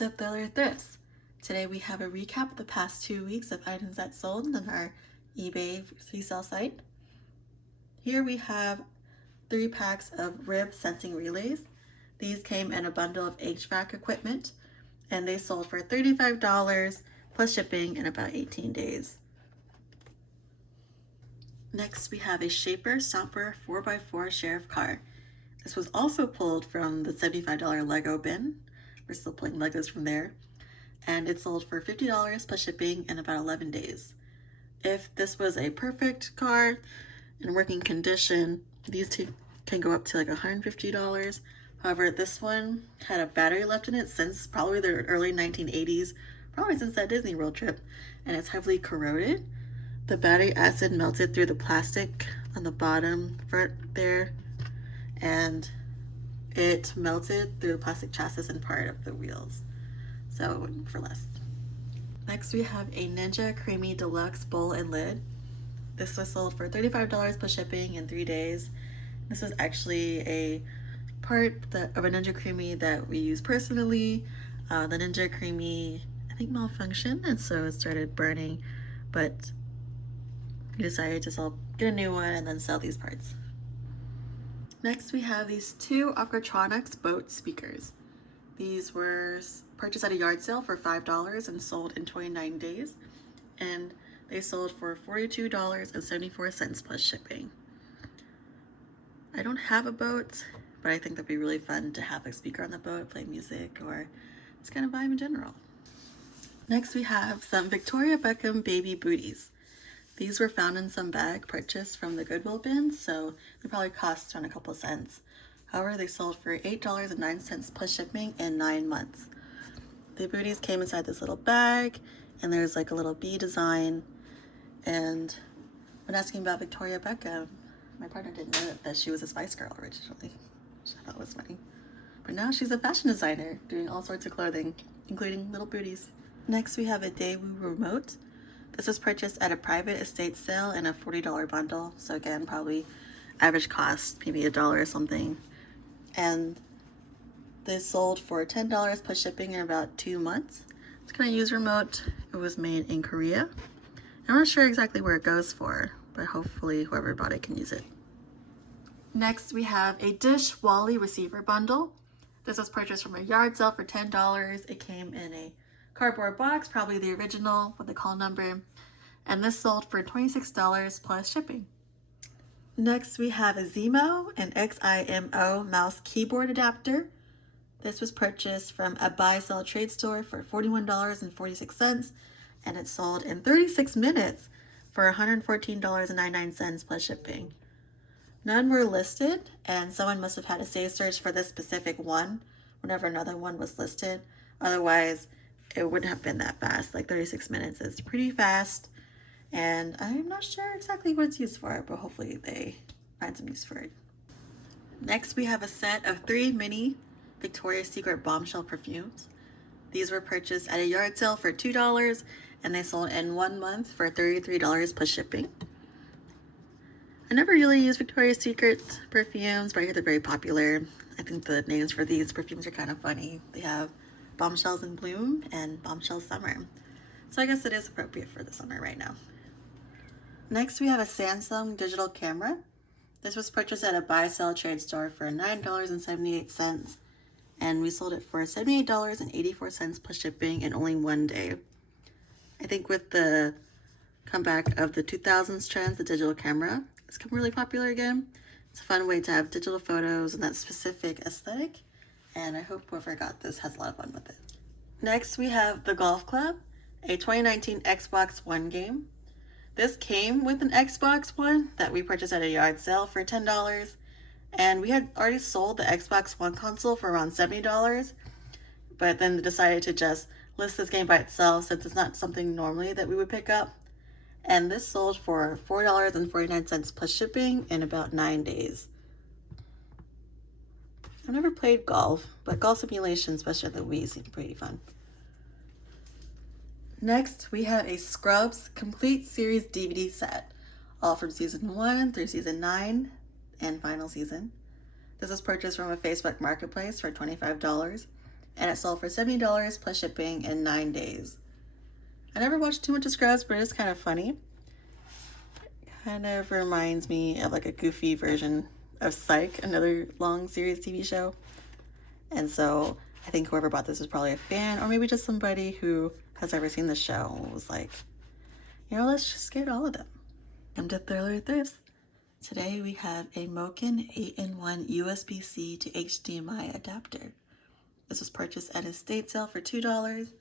to Thriller Thrifts. Today we have a recap of the past 2 weeks of items that sold on our eBay resale site. Here we have 3 packs of rib sensing relays. These came in a bundle of HVAC equipment and they sold for $35 plus shipping in about 18 days. Next we have a Shaper Stomper 4x4 sheriff car. This was also pulled from the $75 Lego bin. We're still pulling Legos from there. And it sold for $50 plus shipping in about 11 days. If this was a perfect car in working condition, these two can go up to like $150. However, this one had a battery left in it since probably the early 1980s, probably since that Disney World trip, and it's heavily corroded. The battery acid melted through the plastic on the bottom front there, and it melted through the plastic chassis and part of the wheels, so it went for less. Next we have a Ninja Creamy Deluxe Bowl and Lid. This was sold for $35 plus shipping in 3 days. This was actually a part of a Ninja Creamy that we use personally. The Ninja Creamy, I think, malfunctioned, and so it started burning, but we decided to get a new one and then sell these parts. Next we have these 2 Aquatronics boat speakers. These were purchased at a yard sale for $5 and sold in 29 days, and they sold for $42.74 plus shipping. I don't have a boat, but I think that'd be really fun to have a speaker on the boat, play music, or just kind of vibe in general. Next we have some Victoria Beckham baby booties. These were found in some bag purchased from the Goodwill bin, so they probably cost around a couple cents. However, they sold for $8.09 plus shipping in 9 months. The booties came inside this little bag, and there's like a little bee design. And when asking about Victoria Beckham, my partner didn't know that she was a Spice Girl originally, which I thought was funny. But now she's a fashion designer doing all sorts of clothing, including little booties. Next, we have a Daewoo remote. This was purchased at a private estate sale in a $40 bundle. So again, probably average cost, maybe $1 or something. And this sold for $10 plus shipping in about 2 months. It's kind of used remote. It was made in Korea. I'm not sure exactly where it goes for, but hopefully whoever bought it can use it. Next, we have a Dish Wally receiver bundle. This was purchased from a yard sale for $10. It came in a cardboard box, probably the original with the call number, and this sold for $26 plus shipping. Next we have a Zemo and XIMO mouse keyboard adapter. This was purchased from a buy-sell trade store for $41.46, and it sold in 36 minutes for $114.99 plus shipping. None were listed, and someone must have had a save search for this specific one whenever another one was listed. Otherwise, it wouldn't have been that fast. Like 36 minutes is pretty fast, and I'm not sure exactly what it's used for, but hopefully they find some use for it. Next, we have a set of 3 mini Victoria's Secret bombshell perfumes. These were purchased at a yard sale for $2, and they sold in 1 month for $33 plus shipping. I never really use Victoria's Secret perfumes, but I hear they're very popular. I think the names for these perfumes are kind of funny. They have Bombshells in Bloom and Bombshell Summer. So I guess it is appropriate for the summer right now. Next, we have a Samsung digital camera. This was purchased at a buy-sell trade store for $9.78, and we sold it for $78.84 plus shipping in only 1 day. I think with the comeback of the 2000s trends, the digital camera has become really popular again. It's a fun way to have digital photos and that specific aesthetic, and I hope whoever got this has a lot of fun with it. Next, we have the Golf Club, a 2019 Xbox One game. This came with an Xbox One that we purchased at a yard sale for $10, and we had already sold the Xbox One console for around $70, but then decided to just list this game by itself since it's not something normally that we would pick up. And this sold for $4.49 plus shipping in about 9 days. I've never played golf, but golf simulations, especially on the Wii, seem pretty fun. Next, we have a Scrubs Complete Series DVD set, all from season 1 through season 9 and final season. This was purchased from a Facebook marketplace for $25. and it sold for $70 plus shipping in 9 days. I never watched too much of Scrubs, but it's kind of funny. Kind of reminds me of like a goofy version of Psych, another long series TV show. And so I think whoever bought this is probably a fan, or maybe just somebody who has ever seen the show and was like, let's just get all of them. Welcome to Thriller Thrifts. Today we have a Moken 8-in-1 USB-C to HDMI adapter. This was purchased at a estate sale for $2,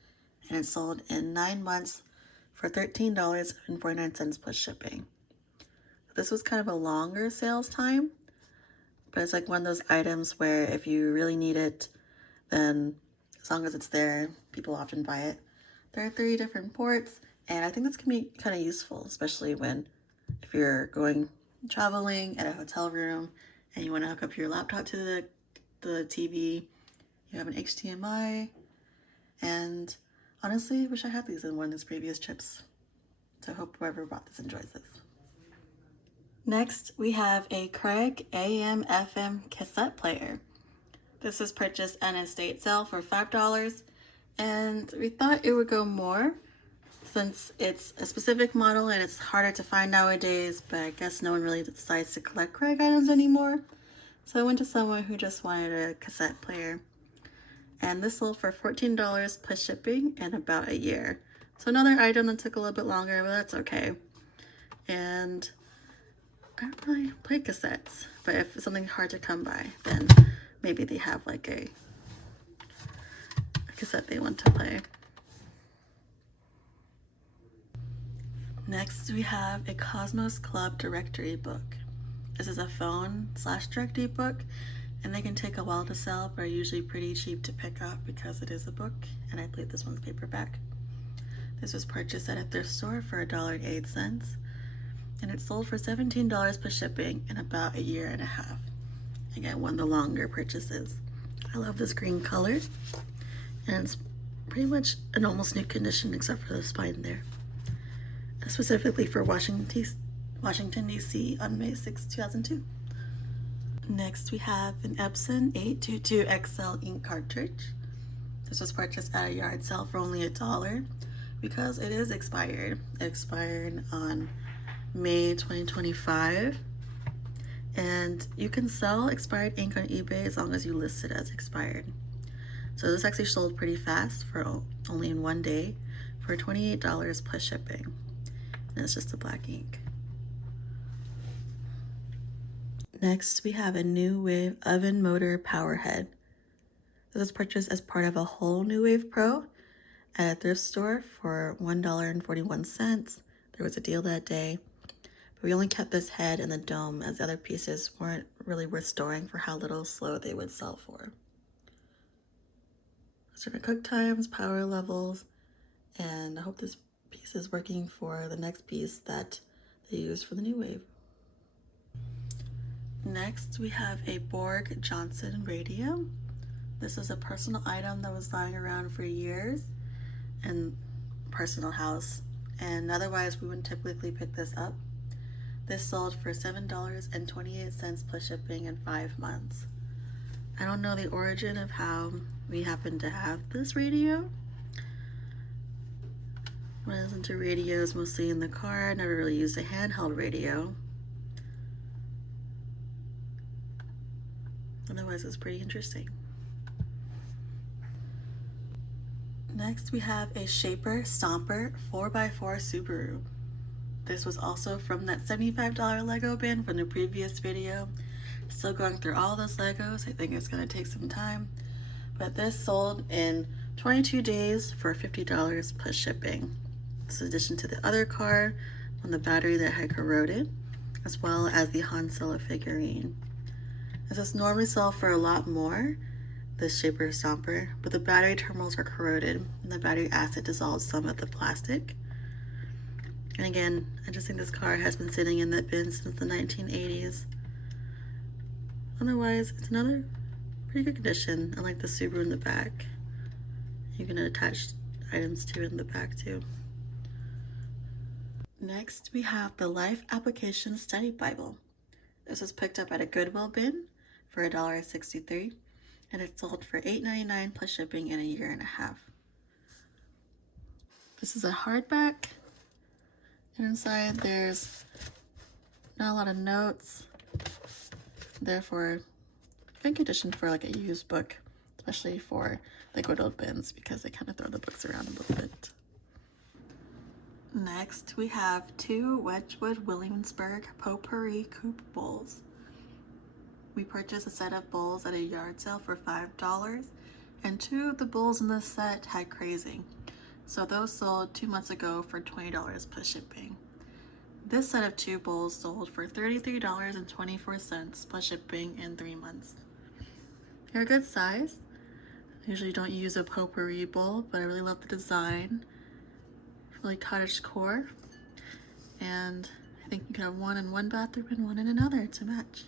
and it sold in 9 months for $13.49 plus shipping. This was kind of a longer sales time, but it's like one of those items where if you really need it, then as long as it's there, people often buy it. There are 3 different ports, and I think this can be kind of useful, especially if you're going traveling at a hotel room and you want to hook up your laptop to the TV. You have an HDMI, and honestly, I wish I had these in one of these previous trips. So I hope whoever bought this enjoys this. Next, we have a Craig AM/FM cassette player. This was purchased at an estate sale for $5, and we thought it would go more since it's a specific model and it's harder to find nowadays, but I guess no one really decides to collect Craig items anymore. So I went to someone who just wanted a cassette player. And this sold for $14 plus shipping in about a year. So another item that took a little bit longer, but that's okay. And I don't really play cassettes, but if it's something hard to come by, then maybe they have like a cassette they want to play. Next, we have a Cosmos Club directory book. This is a phone/directory book, and they can take a while to sell, but are usually pretty cheap to pick up because it is a book, and I believe this one's paperback. This was purchased at a thrift store for $1.08, and it sold for $17 plus shipping in about a year and a half. Again, one of the longer purchases. I love this green color, and it's pretty much an almost new condition except for the spine there. Specifically for Washington, D.C. on May 6, 2002. Next, we have an Epson 822XL ink cartridge. This was purchased at a yard sale for only $1 because it is expired. It expired on May 2025, and you can sell expired ink on eBay as long as you list it as expired. So this actually sold pretty fast for only in 1 day for $28 plus shipping. And it's just a black ink. Next, we have a New Wave oven motor power head. This was purchased as part of a whole New Wave Pro at a thrift store for $1.41. There was a deal that day, but we only kept this head and the dome as the other pieces weren't really worth storing for how little slow they would sell for. Certain cook times, power levels, and I hope this piece is working for the next piece that they use for the New Wave. Next, we have a Borg Johnson radio. This is a personal item that was lying around for years in personal house, and otherwise we wouldn't typically pick this up. This sold for $7.28 plus shipping in 5 months. I don't know the origin of how we happen to have this radio. When I listen to radios mostly in the car, I never really used a handheld radio. Otherwise, it's pretty interesting. Next, we have a Shaper Stomper 4x4 Subaru. This was also from that $75 Lego bin from the previous video. Still going through all those Legos. I think it's going to take some time. But this sold in 22 days for $50 plus shipping. This is in addition to the other car on the battery that had corroded, as well as the Han Solo figurine. This is normally sell for a lot more, this Shaper Stomper, but the battery terminals are corroded and the battery acid dissolves some of the plastic. And again, I just think this car has been sitting in that bin since the 1980s. Otherwise, it's another pretty good condition, unlike the Subaru in the back. You can attach items to it in the back too. Next, we have the Life Application Study Bible. This was picked up at a Goodwill bin for $1.63, and it sold for $8.99 plus shipping in a year and a half. This is a hardback, and inside there's not a lot of notes, therefore a good condition for like a used book, especially for like whittled bins because they kind of throw the books around a little bit. Next, we have 2 Wedgwood Williamsburg Potpourri Coupe bowls. We purchased a set of bowls at a yard sale for $5, and 2 of the bowls in this set had crazing, so those sold 2 months ago for $20 plus shipping. This set of 2 bowls sold for $33.24 plus shipping in 3 months. They're a good size. I usually don't use a potpourri bowl, but I really love the design. Really cottage core, and I think you can have one in one bathroom and one in another to match.